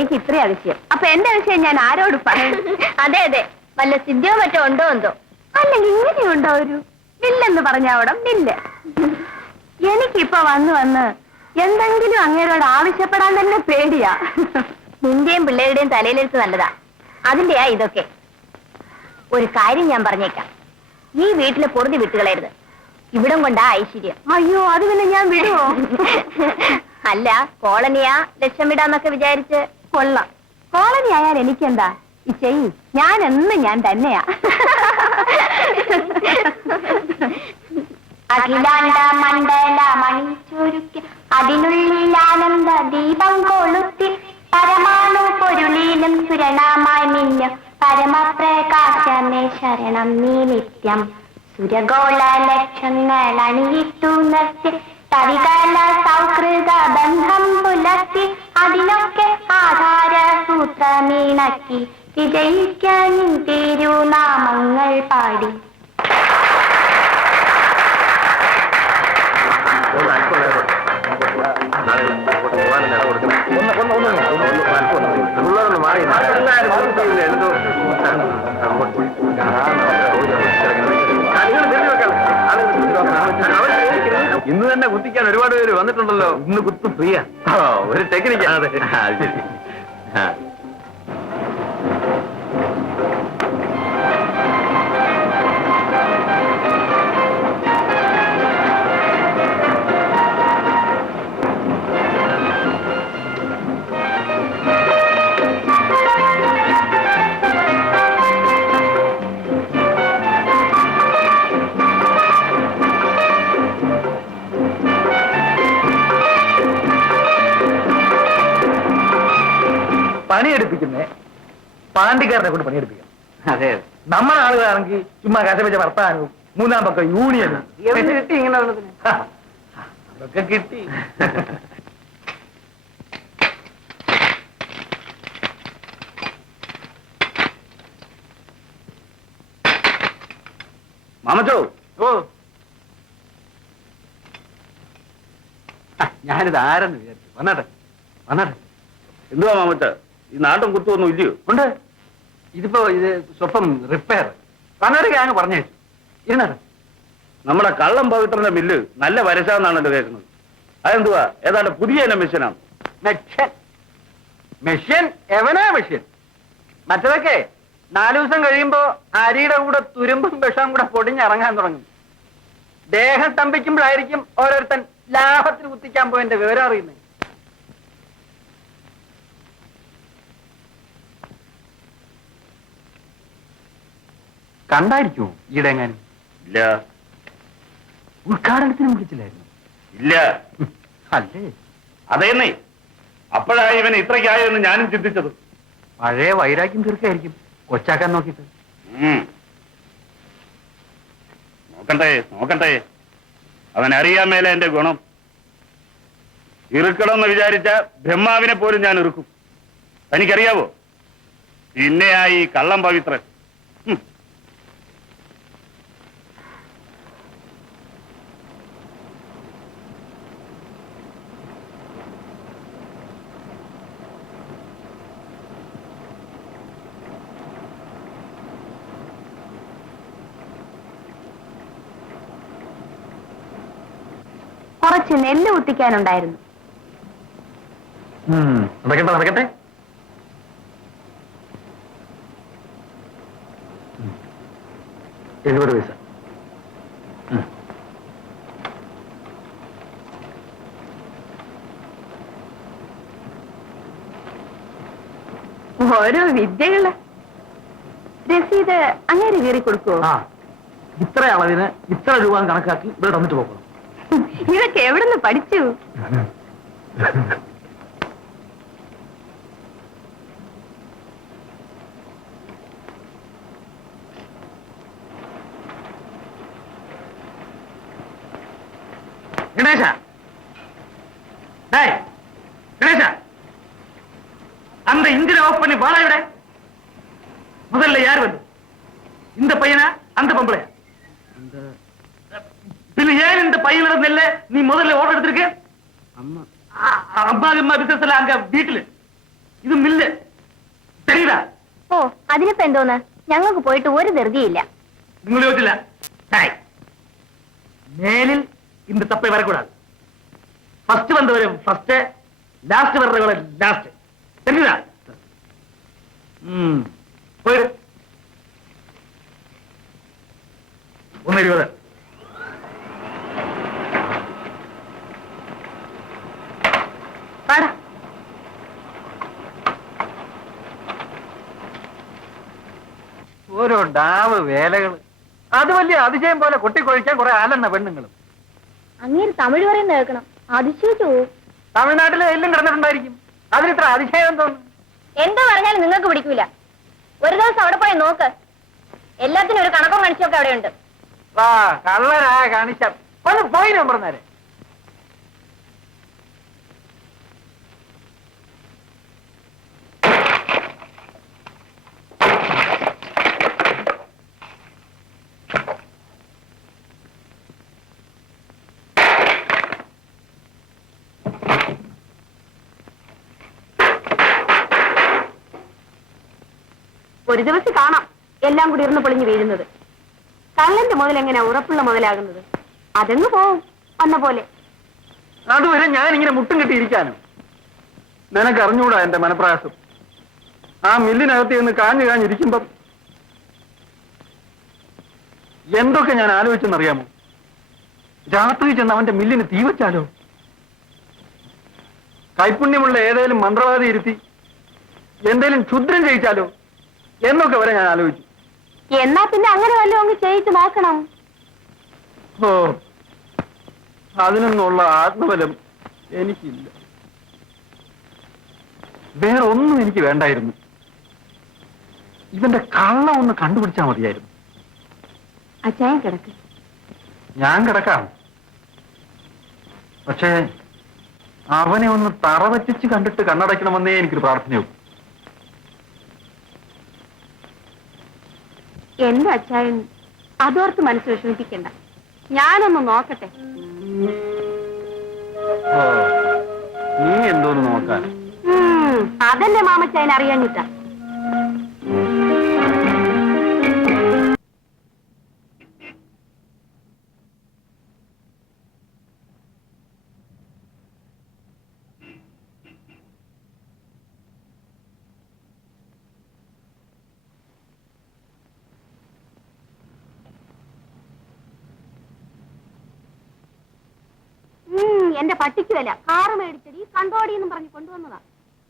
ചേച്ചിക്ക് ഇത്രയും അതിശയം. അപ്പൊ എന്റെ വിഷയം ഞാൻ ആരോട് പറയും? അതെ അതെ, വല്ല സിദ്ധിയോ മറ്റോ ഉണ്ടോ എന്തോ. അല്ലെങ്കിൽ ഇങ്ങനെയുണ്ടോ ഒരു ഇല്ലെന്ന് പറഞ്ഞാവിടം ഇല്ല. എനിക്കിപ്പോ വന്ന് എന്തെങ്കിലും അങ്ങേരോട് ആവശ്യപ്പെടാൻ തന്നെ പേടിയാ. നിന്റെയും പിള്ളേരുടെയും തലയിലെടുത്ത് നല്ലതാ, അതിന്റെയാ ഇതൊക്കെ. ഒരു കാര്യം ഞാൻ പറഞ്ഞേക്കാം, ഈ വീട്ടിലെ പൊറുതി വിട്ടുകളയരുത്. ഇവിടം കൊണ്ടാ ഐശ്വര്യം. അയ്യോ, അത് പിന്നെ ഞാൻ വിടുവോ? അല്ല, കോളനിയാ ലക്ഷം വിടാന്നൊക്കെ വിചാരിച്ച്. കൊള്ളാം, കോളനി ആയാൽ എനിക്കെന്താ ചെയ്, ഞാൻ എന്ന് ഞാൻ തന്നെയാ. അഖിലാണ്ട മണ്ഡല മണിച്ചൊരുക്കി അതിനുള്ളിൽ ആനന്ദ ദീപം കൊളുത്തി പരമാണു പൊരുളിലും സുരണമായി മിന്നു പരമപ്രകാശമേ ശരണം നീ നിത്യം. സുരഗോള ലക്ഷങ്ങൾ അണിയിട്ടു നിർത്തി തവികല സൗഹൃദ ബന്ധം പുലർത്തി അതിനൊക്കെ ആധാര സൂത്രമീണക്കി വിജയിക്കാൻ തിരുനാമങ്ങൾ പാടി. ഇന്ന് തന്നെ കുത്തിക്കാൻ ഒരുപാട് പേര് വന്നിട്ടുണ്ടല്ലോ. ഇന്ന് കുത്തു പ്രിയ ഒരു ടെക്നിക്കാണ്. ശരി. പണിയെടുപ്പിക്കുന്നേ പാണ്ടിക്കാരനെ കൊണ്ട് പണിയെടുപ്പിക്കണം. അതെ, നമ്മുടെ ആളുകളാണെങ്കിൽ ചുമ്മാ കശപിച്ച വർത്താനവും മൂന്നാം പക്കം യൂണിയനും കിട്ടി. ഇങ്ങനെ അതൊക്കെ കിട്ടി. മാമച്ചോ, ഓ ഞാനിത് ആരെന്ന് വിചാരിച്ചു. വന്നാട്ടെ വന്നാട്ടെ. എന്തുവാ മാമച്ച, ഈ നാട്ടും കുത്തുവൊന്നും ഇല്ലയോ? ഉണ്ട്. ഇതിപ്പോ ഇത് സ്വപ്പം റിപ്പയർ കണ്ണടയ്ക്ക് പറഞ്ഞേച്ചു. ഇരുന്നാട്ടെ. നമ്മുടെ കള്ളം പവിത്രന്റെ മില്ല് നല്ല വരച്ചാന്നാണല്ലോ കേൾക്കുന്നത്. അതെന്തുവാ, ഏതാണ്ട് പുതിയ ഇനം മെഷീനാണ്. Machine എവനാ machine? മറ്റതൊക്കെ 4 ദിവസം കഴിയുമ്പോ അരിയുടെ കൂടെ തുരുമ്പും വിഷവും കൂടെ പൊടിഞ്ഞിറങ്ങാൻ തുടങ്ങും. ദേഹം സ്തംഭിക്കുമ്പോഴായിരിക്കും ഓരോരുത്തൻ ലാഭത്തിന് കുത്തിക്കാൻ പോയതിന്റെ വിവരം അറിയുന്നത്. കണ്ടായിരിക്കുമോ ഈടെ എങ്ങാനും? ഇല്ല. ഉദ്ഘാടനത്തിനും വിളിച്ചില്ലായിരുന്നു? ഇല്ല. അല്ലേ? അതേന്നേ, അപ്പോഴാണ് ഇവൻ ഇത്രയ്ക്കായെന്ന് ഞാനും ചിന്തിച്ചത്. പഴയ വൈരാഗ്യം തീർക്കായിരിക്കും കൊച്ചാക്കാൻ നോക്കിയിട്ട്. നോക്കട്ടെ നോക്കട്ടെ, അവനറിയാൻ മേലെ എന്റെ ഗുണം. ഇറുക്കണമെന്ന് വിചാരിച്ച ബ്രഹ്മാവിനെ പോലും ഞാൻ ഇറുക്കും. തനിക്കറിയാവോ? പിന്നെയായി കള്ളം പവിത്രൻ. കുറച്ച് നെല്ല് കുത്തിക്കാനുണ്ടായിരുന്നു. നടക്കട്ടെ നടക്കട്ടെ. $70. ഓരോ വിദ്യകള്. രസീത് അങ്ങനെ കയറി കൊടുക്കുവോ? ഇത്ര അളവിന് ഇത്ര രൂപ കണക്കാക്കി ഇവിടെ തന്നിട്ട് പോകണം. ഇതൊക്കെ എവിടുന്ന് പഠിച്ചു? ഗണേശ, ഗണേശ, அந்த இன்ஜினை ஆஃப் பண்ணி வாடா விட. முதல்ல யார் வந்து? இந்த பையனா அந்த பொம்பளையா? பின்ன ஏன் இந்த பையில இருந்தல்ல நீ முதல்ல ஓட எடுத்திருக்க? அம்மா அம்மா அம்மா பிசினஸ்ல அங்க வீட்டுல இது மில்ல ഓ അതിനിപ്പോ എന്തോന്ന്, ഞങ്ങൾക്ക് പോയിട്ട് ഒരു ധൃതിയില്ല. നിങ്ങൾ ചോദിച്ചില്ല. ഹായ്. മേലിൽ இந்த தப்பை வரக்கூடாது. ஃபர்ஸ்ட் வந்தவரு ஃபர்ஸ்ட், லாஸ்ட் வர்றவங்க லாஸ்ட். தெரியுதா? போயிரு. 1:20. വാടാ. ഓരോ ഡാവ് വേലകൾ. അത് വലിയ അതിശയം പോലെ കൊട്ടിക്കൊഴിക്കാൻ കുറെ ആലെണ്ണ പെണ്ണുങ്ങളും. അങ്ങേര് തമിഴ് പറയുന്ന കേൾക്കണം, അതിശയിച്ചു പോവും. തമിഴ്നാട്ടിലെ എല്ലാം കിടന്നിട്ടുണ്ടായിരിക്കും. അതിനിത്ര അതിശയം തോന്നുന്നു. എന്താ പറഞ്ഞാലും നിങ്ങൾക്ക് പിടിക്കൂല. ഒരു ദിവസം അവിടെ പോയി നോക്ക്, എല്ലാത്തിനും ഒരു കണക്കും കണിച്ചൊക്കെ അവിടെയുണ്ട്. വാ കള്ളരായ കാണിച്ച ഒന്ന് പോയി ഞാൻ പറഞ്ഞാലേ. ഒരു ദിവസം കാണാം എല്ലാം കൂടി ഇരുന്ന് പൊളിഞ്ഞു വീഴുന്നത്. കള്ളന്റെ മുതൽ എങ്ങനെ ഉറപ്പുള്ള മുതലാകുന്നത്? അതങ്ങ് പോവും വന്ന പോലെ. അതുവരെ ഞാൻ ഇങ്ങനെ മുട്ടും കെട്ടിയിരിക്കാനും. നിനക്ക് അറിഞ്ഞൂടാ എന്റെ മനപ്രയാസം. ആ മില്ലിനകത്ത് നിന്ന് കാഞ്ഞിരിക്കുമ്പം എന്തൊക്കെ ഞാൻ ആലോചിച്ചെന്നറിയാമോ? രാത്രി ചെന്ന് അവന്റെ മില്ലിന് തീ വെച്ചാലോ? കൈപുണ്യമുള്ള ഏതേലും മന്ത്രവാദി ഇരുത്തി എന്തേലും ക്ഷുദ്രം ചെയ്യിച്ചാലോ എന്നൊക്കെ വരെ ഞാൻ ആലോചിച്ചു. എന്നാ പിന്നെ അങ്ങനെ വല്ലതും അങ്ങ് ചെയ്യിച്ച് നോക്കണം. ഓ അതിനൊന്നുള്ള ആത്മബലം എനിക്കില്ല. വേറെ ഒന്നും എനിക്ക് വേണ്ടായിരുന്നു. ഇവന്റെ കള്ളം ഒന്ന് കണ്ടുപിടിച്ചാൽ മതിയായിരുന്നു. അച്ചായൻ കിടക്ക്. ഞാൻ കിടക്കാം. പക്ഷേ അവനെ ഒന്ന് തറവറ്റിച്ച് കണ്ടിട്ട് കണ്ണടയ്ക്കണമെന്നേ എനിക്കൊരു പ്രാർത്ഥനയുള്ളൂ. എന്റെ അച്ചായൻ അതോർത്ത് മനസ്സ് വിഷമിപ്പിക്കണ്ട, ഞാനൊന്ന് നോക്കട്ടെ. ഓ നീ എന്തോന്ന് നോക്കാൻ? അതെന്റെ മാമച്ചായൻ അറിയാഞ്ഞിട്ടാ. എന്റെ പട്ടിക്ക് വില കാറ് മേടിച്ചടി കണ്ടോടി എന്നും പറഞ്ഞു കൊണ്ടുവന്നതാ.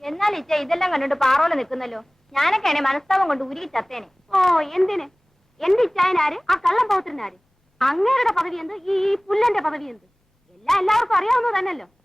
എന്നാൽ ഇച്ച ഇതെല്ലാം കണ്ടിട്ട് പാറോല നിൽക്കുന്നല്ലോ. ഞാനൊക്കെ മനസ്താവം കൊണ്ട് ഉരുകി ചത്തേനെ. ഓ എന്തിന്? എന്റെ ഇച്ചായനാര്? ആ കള്ളം പൗത്രനാര്? അങ്ങേരുടെ പദവി എന്ത്? ഈ പുല്ലന്റെ പദവി എന്ത്? എല്ലാവർക്കും അറിയാവുന്നത് തന്നെയല്ലോ.